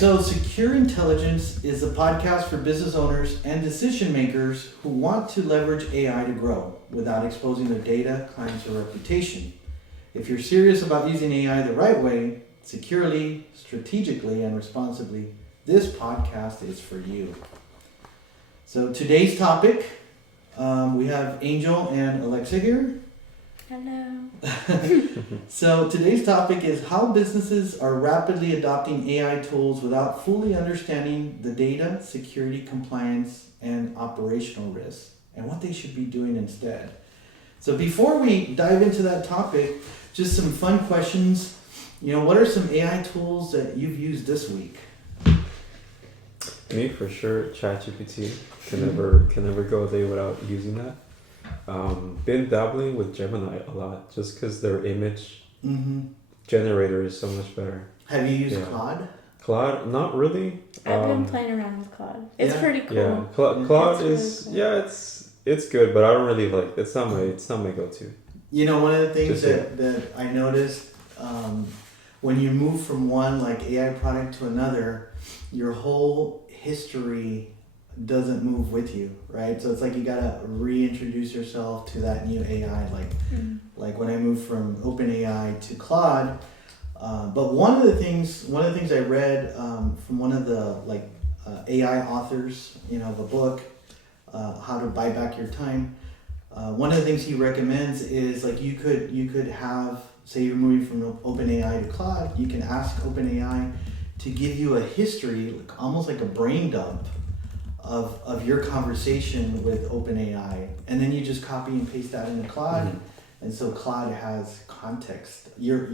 so Secure Intelligence is a podcast for business owners and decision makers who want to leverage AI to grow without exposing their data, clients, or reputation. If you're serious about using AI the right way, securely, strategically, and responsibly, this podcast is for you. So today's topic, we have Angel and Alexa here. Hello. So today's topic is how businesses are rapidly adopting AI tools without fully understanding the data, security, compliance, and operational risks, and what they should be doing instead. So before we dive into that topic, just some fun questions. What are some AI tools that you've used this week? Me, for sure, ChatGPT. Can never go a day without using that. Been dabbling with Gemini a lot, just because their image generator is so much better. Have you used Claude? Claude, not really. I've been playing around with Claude. It's pretty cool. Yeah, Claude is really cool. it's good, but I don't really like. It's not my go-to. One of the things that I noticed when you move from one like AI product to another, your whole history doesn't move with you, right? So it's like you gotta reintroduce yourself to that new AI. Like when I moved from OpenAI to Claude. But one of the things I read from one of the AI authors, of a book, How to Buy Back Your Time. One of the things he recommends is you could have, say you're moving from OpenAI to Claude, you can ask OpenAI to give you a history, almost like a brain dump of your conversation with OpenAI, and then you just copy and paste that into Claude, and so Claude has context, your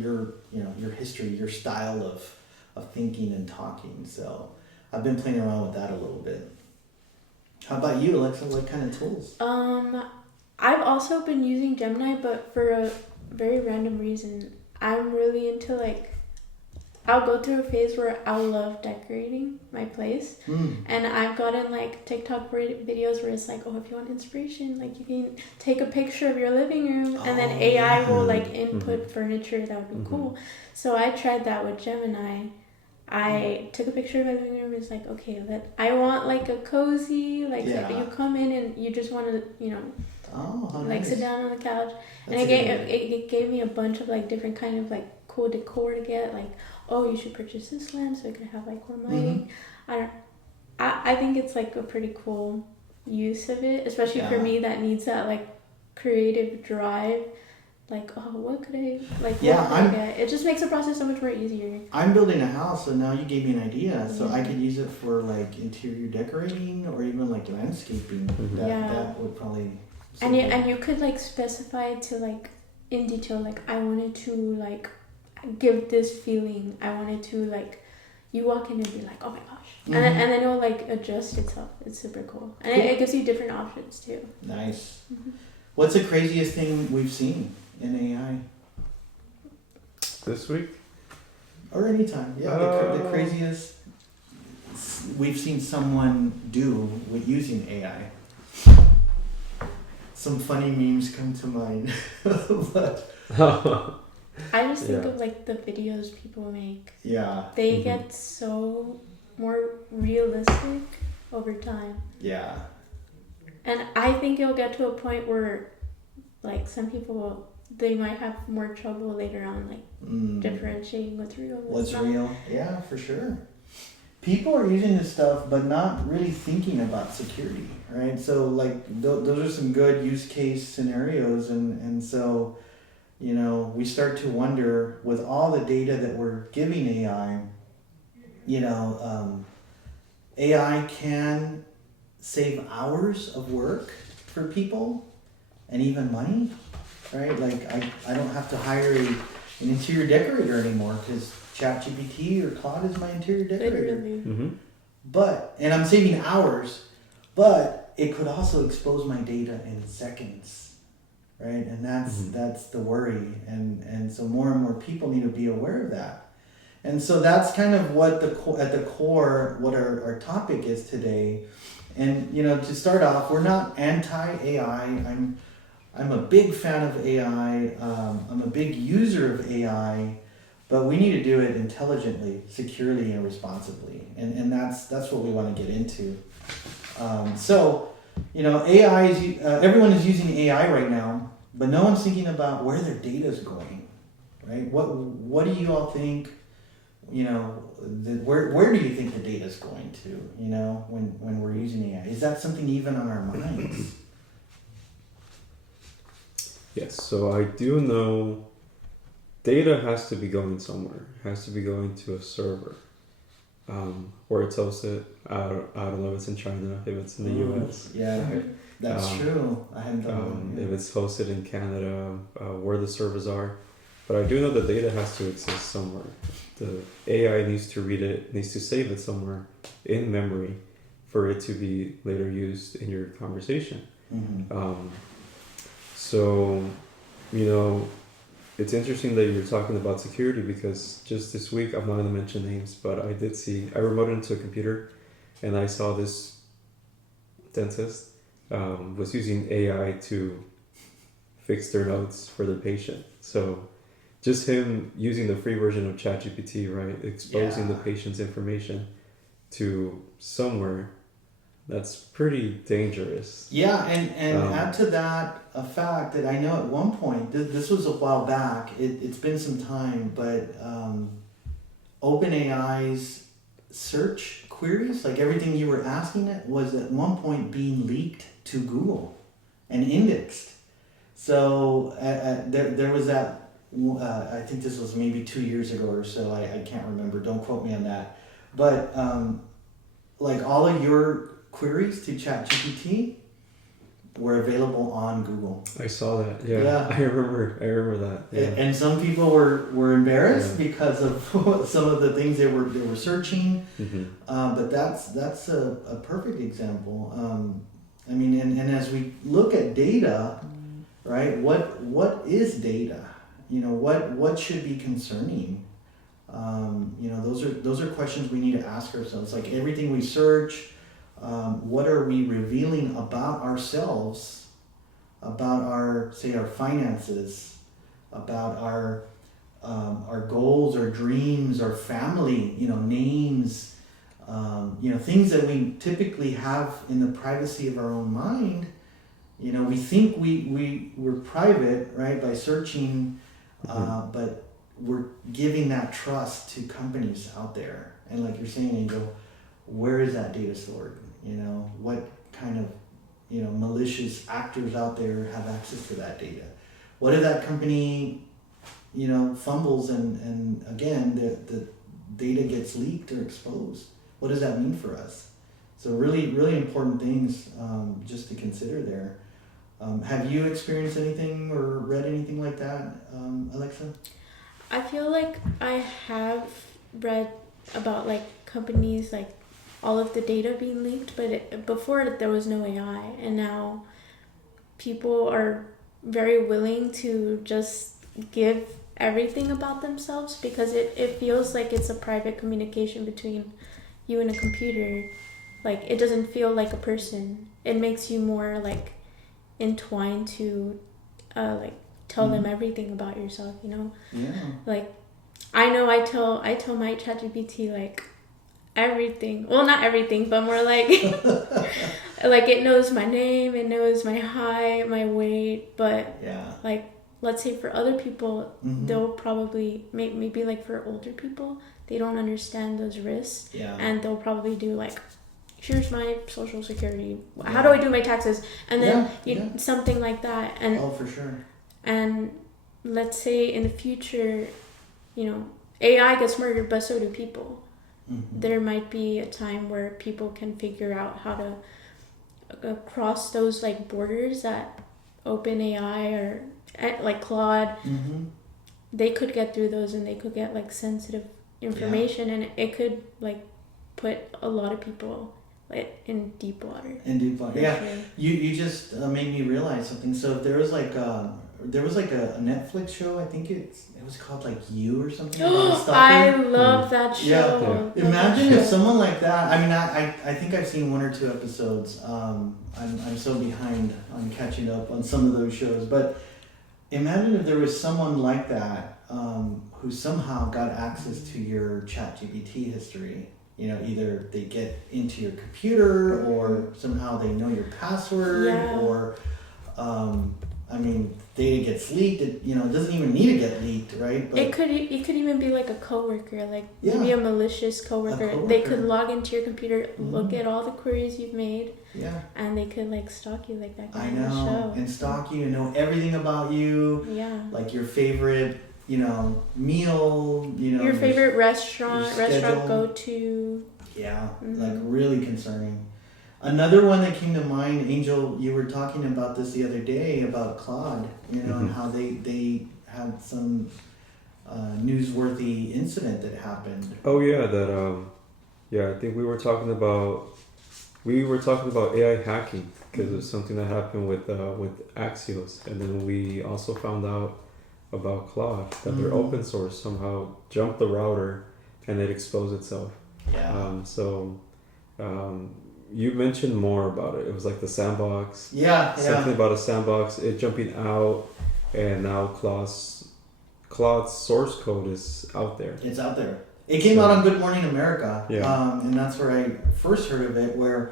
history, your style of thinking and talking. So I've been playing around with that a little bit. How about you, Alexa? What kind of tools? I've also been using Gemini, but for a very random reason. I'm really into I'll go through a phase where I'll love decorating my place. And I've gotten TikTok videos where it's if you want inspiration, you can take a picture of your living room and then AI will input furniture. That would be cool. So I tried that with Gemini. I took a picture of my living room. It's okay, I want a cozy, you come in and you just want to, nice. sit down on the couch. That's and it gave me a bunch of different kind of cool decor to get, you should purchase this lamp so it could have more lighting. I think it's a pretty cool use of it, especially for me that needs that creative drive. What could I get? It just makes the process so much more easier. I'm building a house, so now you gave me an idea. So I could use it for interior decorating or even landscaping. That would probably. And you could specify to in detail I wanted to give this feeling. I wanted to you walk in and be oh my gosh, and then it will adjust itself. It's super cool, and it gives you different options too. Nice. What's the craziest thing we've seen in AI this week? Or anytime? Yeah, the craziest we've seen someone do with using AI. Some funny memes come to mind. But I just think of the videos people make. Yeah. They get so more realistic over time. Yeah. And I think it'll get to a point where some people they might have more trouble later on differentiating what's real and what's real. Yeah, for sure. People are using this stuff but not really thinking about security, right? So those are some good use case scenarios, and so we start to wonder, with all the data that we're giving AI, AI can save hours of work for people and even money, right? I don't have to hire an interior decorator anymore because ChatGPT or Claude is my interior decorator. Literally. And I'm saving hours, but it could also expose my data in seconds. Right, and that's the worry, and so more and more people need to be aware of that, and so that's kind of what at the core what our topic is today. And to start off, we're not anti-AI. I'm a big fan of AI. I'm a big user of AI, but we need to do it intelligently, securely, and responsibly, and that's what we want to get into. So, you know, AI is everyone is using AI right now, but no one's thinking about where their data is going, right? What do you all think? You know, where do you think the data is going to? You know, when we're using AI, is that something even on our minds? Yes, so I do know data has to be going somewhere. It has to be going to a server. Where it's hosted, I don't know if it's in China, if it's in the US. Yeah, that's true. I hadn't thought about it. If it's hosted in Canada, where the servers are. But I do know the data has to exist somewhere. The AI needs to read it, needs to save it somewhere in memory for it to be later used in your conversation. Mm-hmm. So, you know, it's interesting that you're talking about security because just this week, I'm not going to mention names, but I remoted into a computer and I saw this dentist was using AI to fix their notes for their patient. So just him using the free version of ChatGPT, right? Exposing the patient's information to somewhere that's pretty dangerous. Yeah, and add to that a fact that I know at one point, this was a while back, it's been some time, but OpenAI's search queries, like everything you were asking it, was at one point being leaked to Google and indexed. So there was that, I think this was maybe 2 years ago or so, I can't remember, don't quote me on that. But like all of your queries to ChatGPT were available on Google. I saw that. Yeah. I remember that. Yeah. And some people were embarrassed because of some of the things they were searching. Mm-hmm. But that's a perfect example. I mean, and as we look at data, right? What is data? You know, what should be concerning? You know, those are questions we need to ask ourselves. Like everything we search. What are we revealing about ourselves, about our finances, about our goals, our dreams, our family, you know, names, you know, things that we typically have in the privacy of our own mind. You know, we think we're private, right, by searching, but we're giving that trust to companies out there. And like you're saying, Angel, where is that data stored? You know, what kind of, you know, malicious actors out there have access to that data? What if that company, you know, fumbles and again, the data gets leaked or exposed? What does that mean for us? So really, really important things just to consider there. Have you experienced anything or read anything like that, Alexa? I feel like I have read about like companies like all of the data being leaked, but before there was no AI, and now people are very willing to just give everything about themselves because it feels like it's a private communication between you and a computer. Like it doesn't feel like a person. It makes you more like entwined to like tell them everything about yourself, you know? Yeah. Like I know I tell my ChatGPT like everything. Well, not everything, but more like like it knows my name, it knows my height, my weight, but like let's say for other people, they'll probably maybe like for older people, they don't understand those risks, and they'll probably do like, here's my social security, how do I do my taxes, and then something like that, and for sure. And let's say in the future, you know, AI gets murdered, but so do people. There might be a time where people can figure out how to cross those like borders that OpenAI or like Claude, they could get through those, and they could get like sensitive information, and it could like put a lot of people like in deep water. Yeah. Sure. You just made me realize something. So if there was like a Netflix show, I think it was called like You or something. I love that show. Yeah. Imagine if someone like that. I mean, I think I've seen 1 or 2 episodes. I'm so behind on catching up on some of those shows, but imagine if there was someone like that who somehow got access to your ChatGPT history. You know, either they get into your computer or somehow they know your password, Yeah. or I mean, data gets leaked. It doesn't even need to get leaked, right? But It could even be like a coworker, like Yeah. maybe a malicious coworker. A They coworker. could log into your computer, look Mhm. at all the queries you've made, yeah, and they could like stalk you like that guy I in the know, show. and stalk you and know everything about you, Yeah. like your favorite, meal, Your favorite restaurant schedule. go to. Yeah, Mhm. like really concerning. Another one that came to mind, Angel, you were talking about this the other day about Claude, and Mhm. how they had some newsworthy incident that happened. Oh yeah, I think we were talking about AI hacking because it was something that happened with Axios, and then we also found out about Claude that their Mhm. open source somehow jumped the router and it exposed itself. Yeah. You mentioned more about it. It was like the sandbox. Yeah, Something yeah. about a sandbox, it jumping out, and now Claude's source code is out there. It's out there. It came out on Good Morning America, Yeah. and that's where I first heard of it, where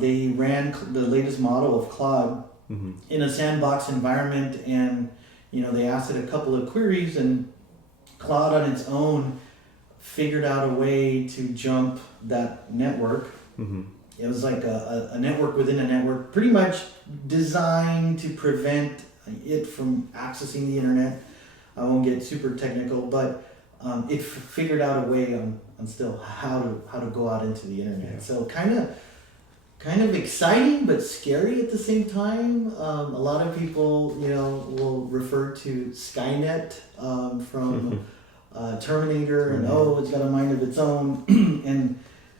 they ran the latest model of Claude Mm-hmm. in a sandbox environment, and they asked it a couple of queries, and Claude on its own figured out a way to jump that network. Mm-hmm. It was like a network within a network, pretty much designed to prevent it from accessing the internet. I won't get super technical, but it figured out a way on still how to go out into the internet. Yeah. So kind of exciting but scary at the same time. A lot of people, will refer to Skynet from Terminator, and it's got a mind of its own,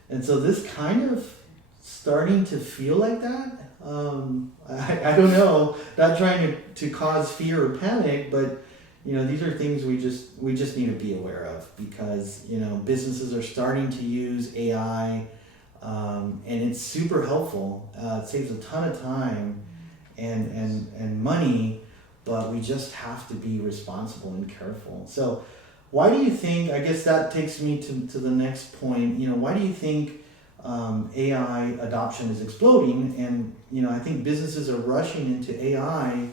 and so this kind of starting to feel like that. I don't know, not trying to cause fear or panic, but these are things we just need to be aware of, because businesses are starting to use AI, and it's super helpful. It saves a ton of time and money, but we just have to be responsible and careful. So why do you think, I guess that takes me to the next point, why do you think AI adoption is exploding? And I think businesses are rushing into AI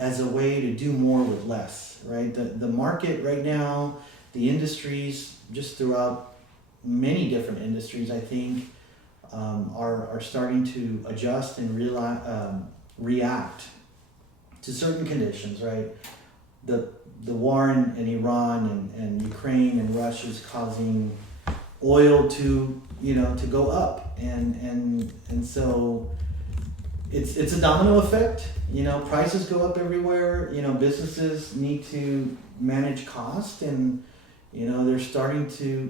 as a way to do more with less, right? The market right now, the industries, just throughout many different industries, I think, are starting to adjust and react to certain conditions, right? The war in Iran and Ukraine and Russia is causing oil to go up, and so it's a domino effect. Prices go up everywhere. Businesses need to manage cost, and they're starting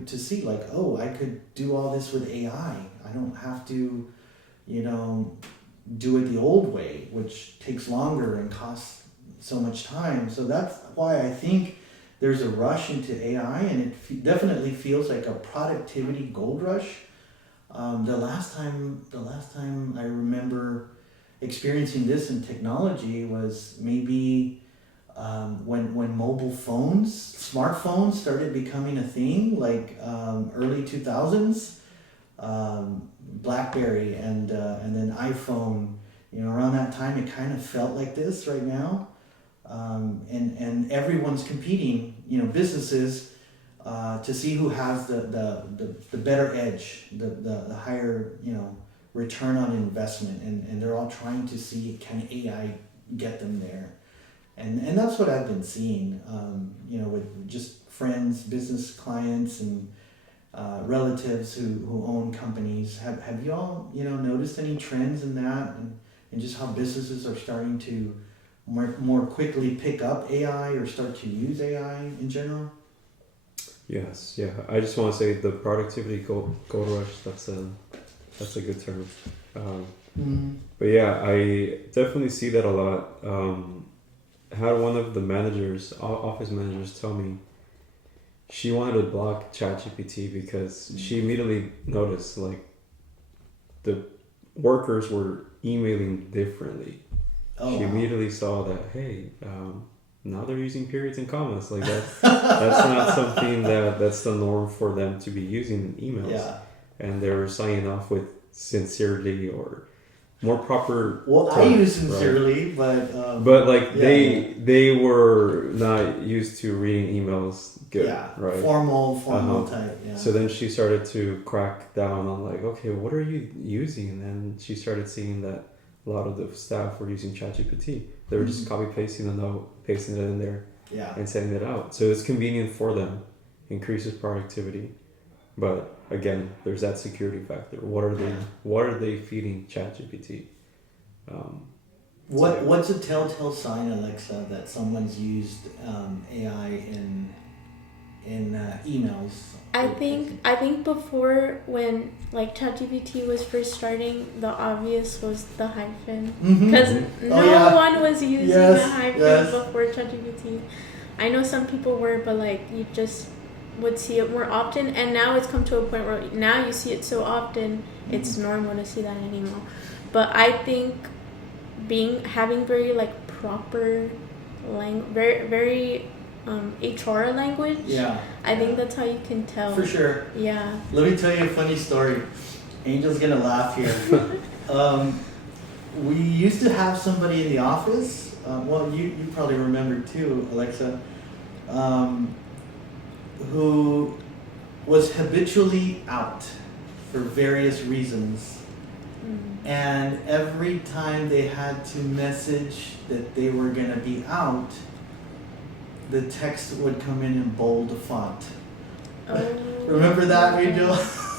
to see like, oh, I could do all this with AI. I don't have to do it the old way, which takes longer and costs so much time. So that's why I think there's a rush into AI, and it definitely feels like a productivity gold rush. The last time I remember experiencing this in technology was maybe when mobile phones, smartphones started becoming a thing, like early 2000s, BlackBerry and then iPhone. Around that time, it kind of felt like this right now. And everyone's competing, businesses, to see who has the better edge, the higher, return on investment, and they're all trying to see, can AI get them there? And that's what I've been seeing, with just friends, business clients, and relatives who own companies. Have you all, noticed any trends in that, and just how businesses are starting to more quickly pick up AI or start to use AI in general? Yes, yeah. I just want to say the productivity gold rush. That's a good term. But yeah, I definitely see that a lot. Had one of the managers, office managers, tell me she wanted to block ChatGPT because she immediately noticed like the workers were emailing differently. Oh, She wow. immediately saw that, hey, now they're using periods and commas. Like that's not something that's the norm for them to be using in emails. Yeah. And they're signing off with sincerely or more proper. Well, I terms, use right? sincerely, But like yeah. they were not used to reading emails good, yeah, right? formal Uh-huh. type. Yeah. So then she started to crack down on like, okay, what are you using? And she started seeing that a lot of the staff were using ChatGPT. They were just copy pasting the note, pasting it in there, yeah. and sending it out. So it's convenient for them, increases productivity. But again, there's that security factor. What are they feeding ChatGPT? What's a telltale sign, Alexa, that someone's used AI in emails? I think before, when like ChatGPT was first starting, the obvious was the hyphen, because no one was using a hyphen before ChatGPT. I know some people were, but like you just would see it more often, and now it's come to a point where now you see it so often it's normal to see that anymore. But I think having very like proper very HR language. Yeah. I think that's how you can tell. For sure. Yeah. Let me tell you a funny story. Angel's gonna laugh here. We used to have somebody in the office. Well, you probably remember too, Alexa, who was habitually out for various reasons. And every time they had to message that they were gonna be out, the text would come in bold font. Oh, Remember that, Angel?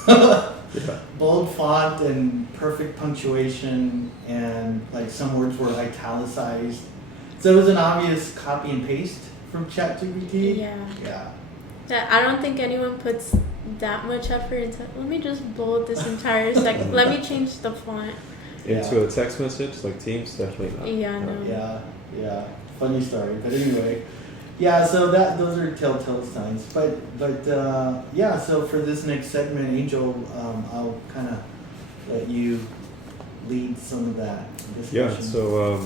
Yeah. Bold font and perfect punctuation, and like some words were italicized. So it was an obvious copy and paste from ChatGPT. Yeah. Yeah. I don't think anyone puts that much effort into. Let me just bold this entire section. Let me change the font. Into a text message like Teams, definitely not. Yeah, no. Yeah. Funny story, but anyway. Yeah, so those are telltale signs. But yeah, so for this next segment, Angel, I'll kind of let you lead some of that discussion. Yeah, so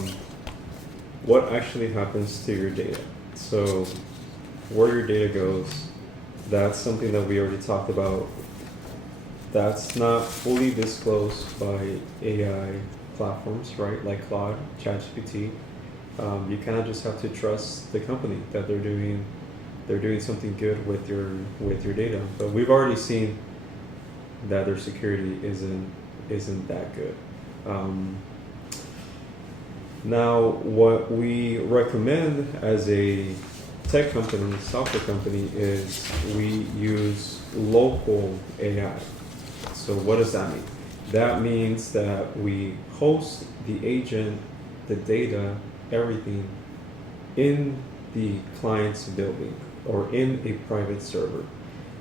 what actually happens to your data? So where your data goes, that's something that we already talked about. That's not fully disclosed by AI platforms, right? Like Claude, ChatGPT. You kind of just have to trust the company that they're doing something good with your data. But we've already seen that their security isn't that good. Now, what we recommend as a tech company, software company, is we use local AI. So what does that mean? That means that we host the agent, the data, everything in the client's building or in a private server.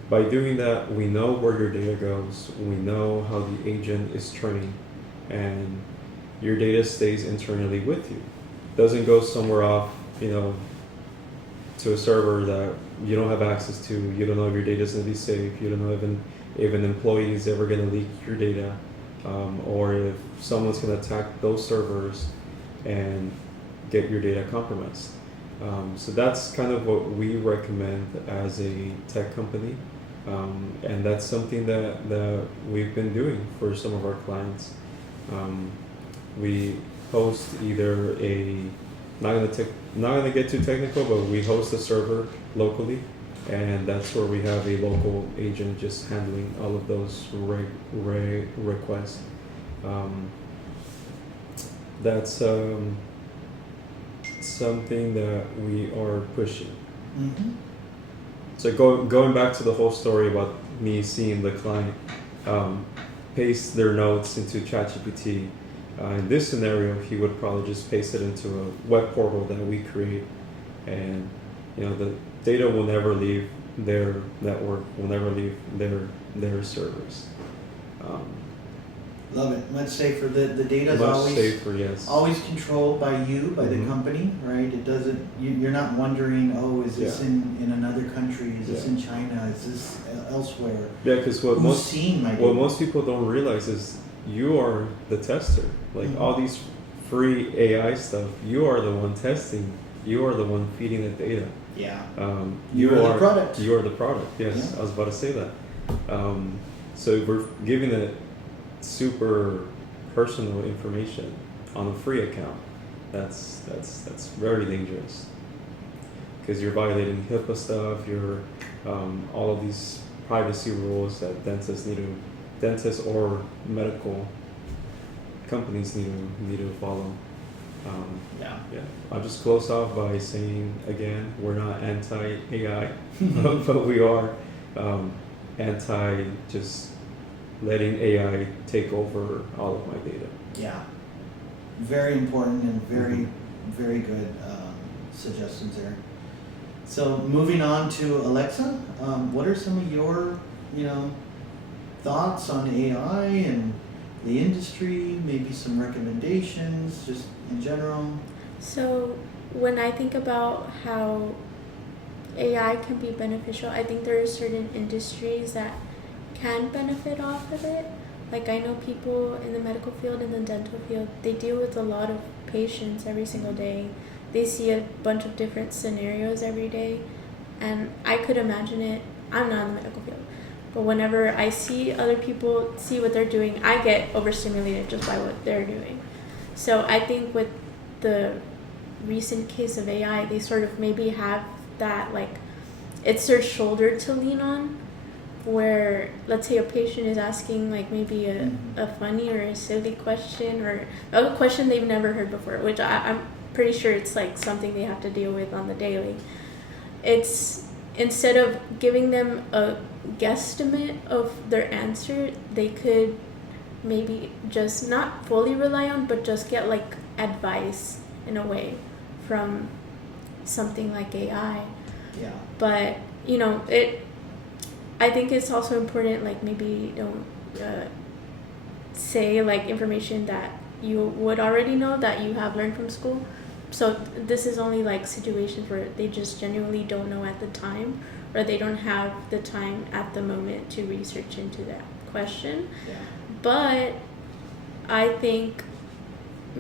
By doing that, we know where your data goes, we know how the agent is trained, and your data stays internally with you. Doesn't go somewhere off, to a server that you don't have access to. You don't know if your data is going to be safe. You don't know if an employee is ever going to leak your data, or if someone's going to attack those servers and get your data compromised. So that's kind of what we recommend as a tech company, and that's something that we've been doing for some of our clients. We host either not gonna get too technical, but we host a server locally, and that's where we have a local agent just handling all of those requests. That's something that we are pushing. Mm-hmm. So going back to the whole story about me seeing the client paste their notes into ChatGPT. In this scenario, he would probably just paste it into a web portal that we create, and the data will never leave their network, will never leave their servers. Love it. Much safer. The data is Much always safer, yes. always controlled by you, by the company, right? It doesn't. You're not wondering, oh, is this in another country? Is this in China? Is this elsewhere? Yeah, because what most people don't realize is you are the tester. Like all these free AI stuff, you are the one testing You are the one feeding the data. Yeah. You You're the are product. You are the product. Yes, Yeah. I was about to say that. So we're giving it super personal information on a free account. That's very dangerous because you're violating HIPAA stuff. You're all of these privacy rules that dentists or medical companies need to follow. Yeah. Yeah, I'll just close off by saying again, we're not anti-AI, but we are anti just letting AI take over all of my data. Yeah. Very important and very good suggestions there. So moving on to Alexa, what are some of your, thoughts on AI and the industry? Maybe some recommendations, just in general. So when I think about how AI can be beneficial, I think there are certain industries that can benefit off of it. Like I know people in the medical field and the dental field, they deal with a lot of patients every single day. They see a bunch of different scenarios every day. And I could imagine it, I'm not in the medical field, but whenever I see other people see what they're doing, I get overstimulated just by what they're doing. So I think with the recent case of AI, they sort of maybe have that, like, it's their shoulder to lean on, where let's say a patient is asking like maybe a funny or a silly question or a question they've never heard before, which I'm pretty sure it's like something they have to deal with on the daily. It's instead of giving them a guesstimate of their answer, they could maybe just not fully rely on, but just get like advice in a way from something like AI. Yeah. But I think it's also important, like maybe don't say like information that you would already know that you have learned from school. So this is only like situations where they just genuinely don't know at the time, or they don't have the time at the moment to research into that question. Yeah. But I think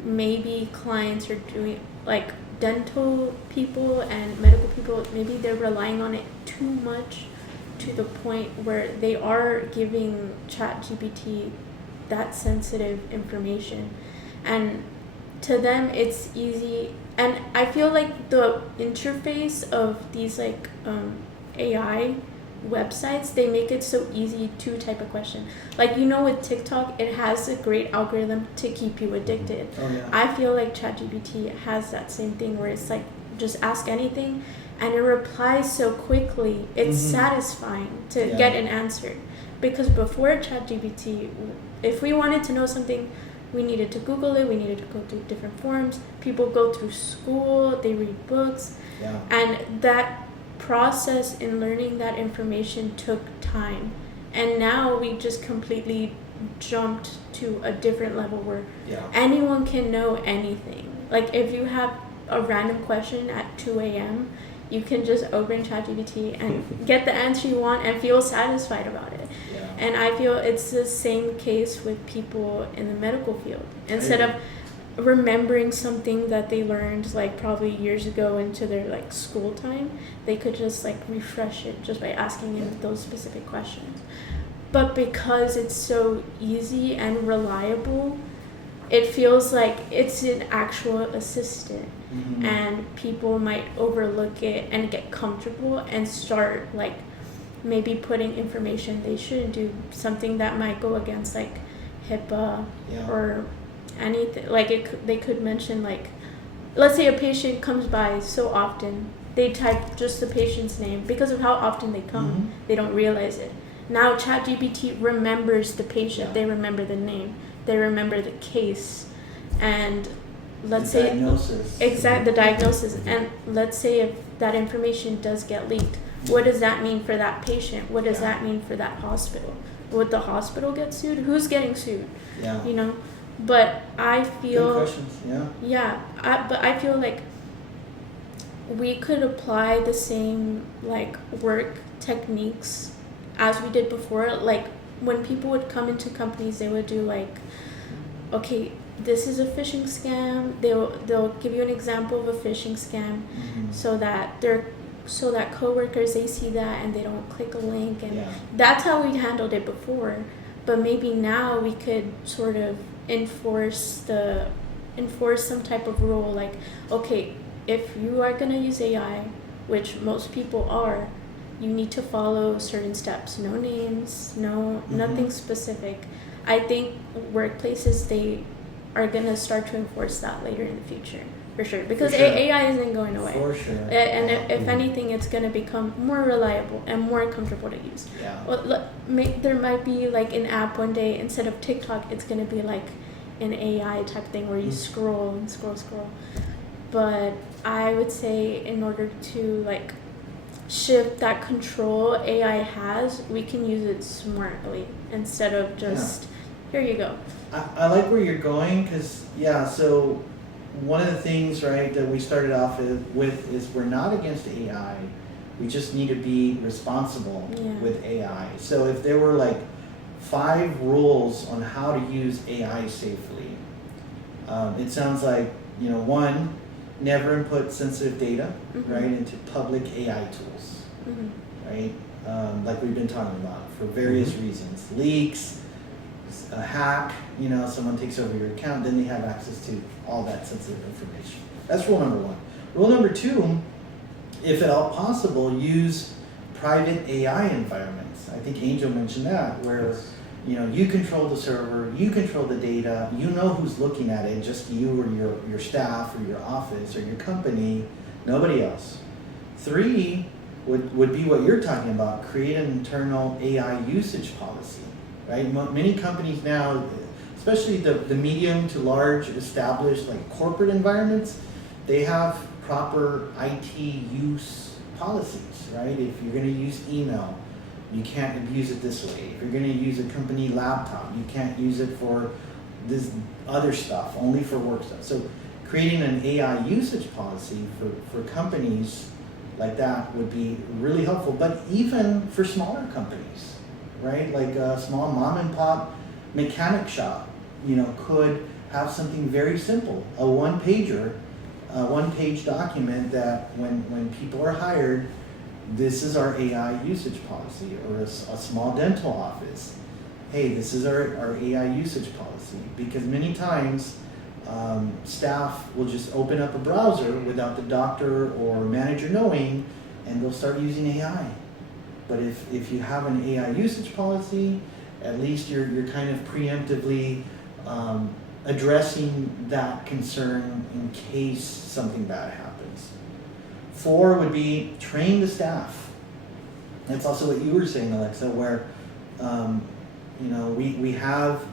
maybe clients are doing, like dental people and medical people, maybe they're relying on it too much to the point where they are giving ChatGPT that sensitive information. And to them it's easy, and I feel like the interface of these like AI websites, they make it so easy to type a question. Like with TikTok, it has a great algorithm to keep you addicted. Oh yeah. I feel like ChatGPT has that same thing where it's like just ask anything and it replies so quickly. It's satisfying to get an answer. Because before ChatGPT, if we wanted to know something, we needed to Google it, we needed to go through different forums. People go through school, they read books. Yeah. And that process in learning that information took time. And now we just completely jumped to a different level where anyone can know anything. Like if you have a random question at 2 a.m., you can just open ChatGPT and get the answer you want and feel satisfied about it. Yeah. And I feel it's the same case with people in the medical field. Instead of remembering something that they learned like probably years ago into their like school time, they could just like refresh it just by asking it those specific questions. But because it's so easy and reliable, it feels like it's an actual assistant. And people might overlook it and get comfortable and start like maybe putting information they shouldn't do, something that might go against like HIPAA or anything. Like they could mention, like, let's say a patient comes by so often, they type just the patient's name because of how often they come. They don't realize it. Now ChatGPT remembers the patient. They remember the name, they remember the case, and let's say the diagnosis. And let's say if that information does get leaked, what does that mean for that patient? What does that mean for that hospital? Would the hospital get sued? Who's getting sued? But I feel good questions. but I feel like we could apply the same like work techniques as we did before. Like when people would come into companies, they would do like, okay, this is a phishing scam. They'll give you an example of a phishing scam, so that coworkers, they see that and they don't click a link, and that's how we handled it before. But maybe now we could sort of enforce some type of rule, like, okay, if you are going to use AI, which most people are, you need to follow certain steps. No names, nothing specific. I think workplaces, they are going to start to enforce that later in the future, for sure, because AI isn't going away. For sure. And if anything, it's going to become more reliable and more comfortable to use. Yeah. Well, there might be like an app one day, instead of TikTok, it's going to be like an AI type thing where you scroll and scroll. But I would say, in order to like shift that control AI has, we can use it smartly instead of just here you go. I like where you're going, because so one of the things, right, that we started off with is we're not against AI. We just need to be responsible with AI. So if there were like 5 rules on how to use AI safely, it sounds like, 1, never input sensitive data, right, into public AI tools, right? Like we've been talking about, for various reasons. Leaks, a hack, someone takes over your account, then they have access to all that sensitive information. That's rule number 1. Rule number 2, if at all possible, use private AI environments. I think Angel mentioned that, where you control the server, you control the data, you know who's looking at it, just you or your staff or your office or your company, nobody else. 3 would be what you're talking about, create an internal AI usage policy, right? Many companies now, especially the medium to large established like corporate environments, they have proper IT use policies, right? If you're going to use email, you can't abuse it this way. If you're going to use a company laptop, you can't use it for this other stuff, only for work stuff. So creating an AI usage policy for companies like that would be really helpful. But even for smaller companies, right? Like a small mom and pop mechanic shop, could have something very simple, a one-page document that when people are hired, this is our AI usage policy. Or a small dental office, hey, this is our AI usage policy. Because many times staff will just open up a browser without the doctor or manager knowing, and they'll start using AI. But if you have an AI usage policy, at least you're kind of preemptively addressing that concern in case something bad happens. 4 would be train the staff. That's also what you were saying, Alexa, where we have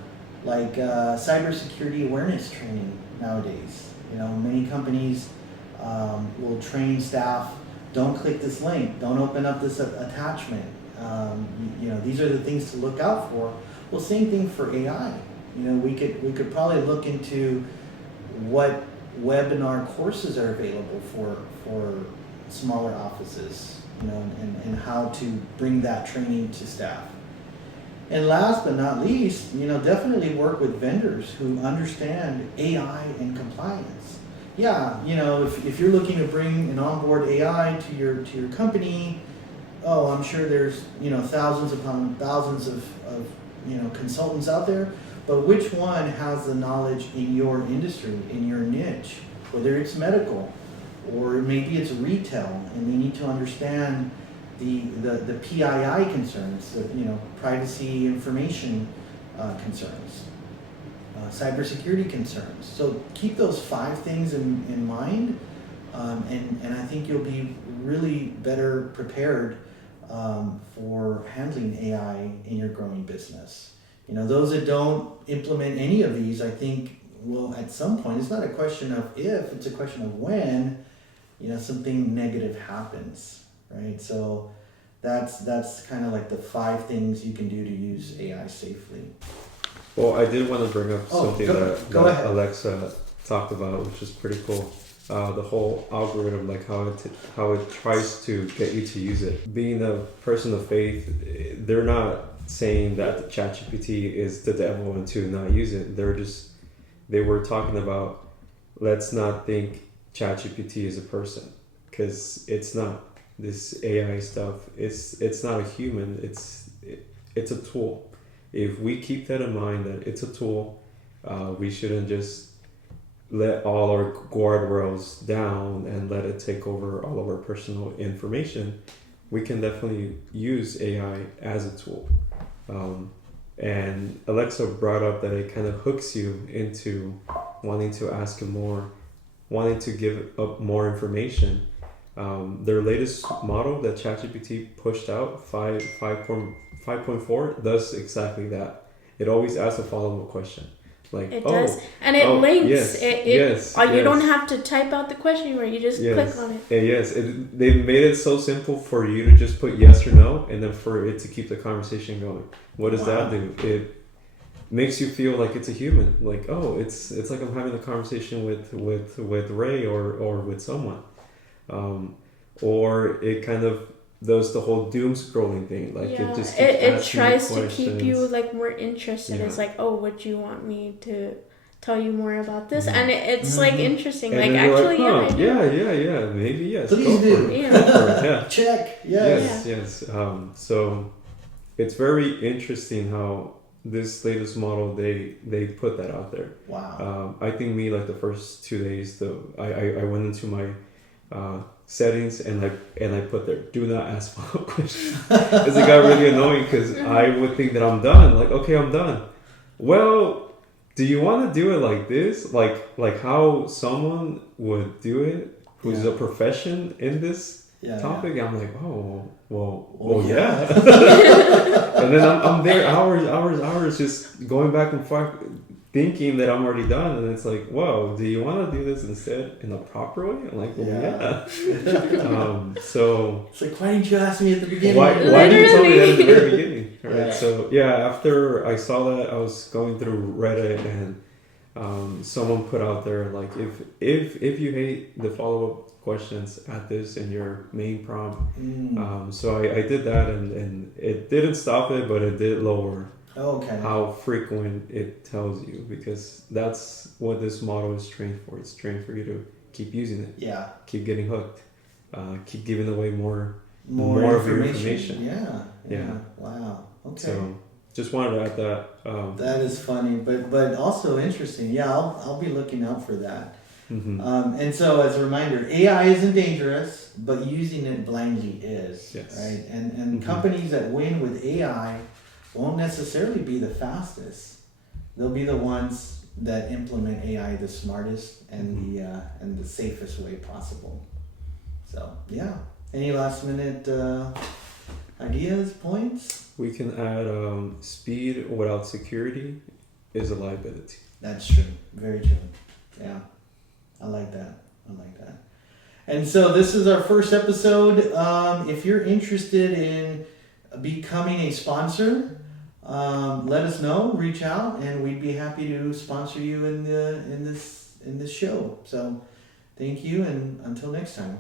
like cybersecurity awareness training nowadays. Many companies will train staff. Don't click this link. Don't open up this attachment. These are the things to look out for. Well, same thing for AI. We could probably look into what webinar courses are available for smaller offices, and how to bring that training to staff. And last but not least, definitely work with vendors who understand AI and compliance. If you're looking to bring and onboard AI to your company, I'm sure there's thousands upon thousands of consultants out there, but which one has the knowledge in your industry, in your niche, whether it's medical or maybe it's retail, and they need to understand the PII concerns, the privacy information concerns, cybersecurity concerns. So keep those 5 things in mind, and I think you'll be really better prepared for handling AI in your growing business. Those that don't implement any of these, I think, will at some point, it's not a question of if, it's a question of when, something negative happens, right? So that's kind of like the 5 things you can do to use AI safely. Well, I did want to bring up something go ahead. Alexa talked about, which is pretty cool. The whole algorithm, like how it tries to get you to use it. Being a person of faith, they're not saying that ChatGPT is the devil and to not use it. They're just they were talking about, let's not think ChatGPT is a person, because it's not. This AI stuff, it's not a human. It's a tool. If we keep that in mind, that it's a tool, we shouldn't just let all our guardrails down and let it take over all of our personal information. We can definitely use AI as a tool. And Alexa brought up that it kind of hooks you into wanting to ask him more, wanting to give up more information. Their latest model that ChatGPT pushed out, 5.4, does exactly that. It always asks a follow-up question. Like, it does, and it links. Yes, You don't have to type out the question anymore. You just click on it. And they made it so simple for you to just put yes or no, and then for it to keep the conversation going. What does that do? It makes you feel like it's a human. Like, oh, it's like I'm having a conversation with Ray or with someone. Or it kind of does the whole doom scrolling thing. Like it just keeps it asking tries you to keep questions. you like more interested. Yeah. It's like, oh, would you want me to tell you more about this? And it's like interesting. And like then you're actually, like, yeah, maybe yes. Please go do. for it. Yeah. Go for it, yeah. Check. Yes. Yes. So it's very interesting how this latest model they put that out there. Wow. I think like the first 2 days, I went into my settings and I put there, do not ask follow-up questions, because it got really annoying, because I would think that I'm done. Like, okay, I'm done. Well, do you want to do it like this, like how someone would do it, who's a profession in this topic? I'm like, oh, well, yeah. And then I'm there hours just going back and forth, thinking that I'm already done, and it's like, whoa, do you want to do this instead in a proper way? I'm like, well, yeah. So it's like, why didn't you ask me at the beginning? why didn't you tell me that at the very beginning? Right. Yeah. So after I saw that, I was going through Reddit, and someone put out there, like, if you hate the follow-up questions, add this in your main prompt. So I did that, and it didn't stop it, but it did lower how frequent it tells you, because that's what this model is trained for. It's trained for you to keep using it. Yeah. Keep getting hooked. Keep giving away more of your information. Yeah. Wow. Okay. So just wanted to add that. That is funny, but also interesting. Yeah, I'll be looking out for that. Mm-hmm. And so, as a reminder, AI isn't dangerous, but using it blindly is. Yes. Right. And companies that win with AI won't necessarily be the fastest. They'll be the ones that implement AI the smartest and the safest way possible. So yeah. Any last minute ideas, points? We can add speed without security is a liability. That's true. Very true. Yeah. I like that. And so this is our first episode. If you're interested in becoming a sponsor, let us know. Reach out, and we'd be happy to sponsor you in this show. So, thank you, and until next time.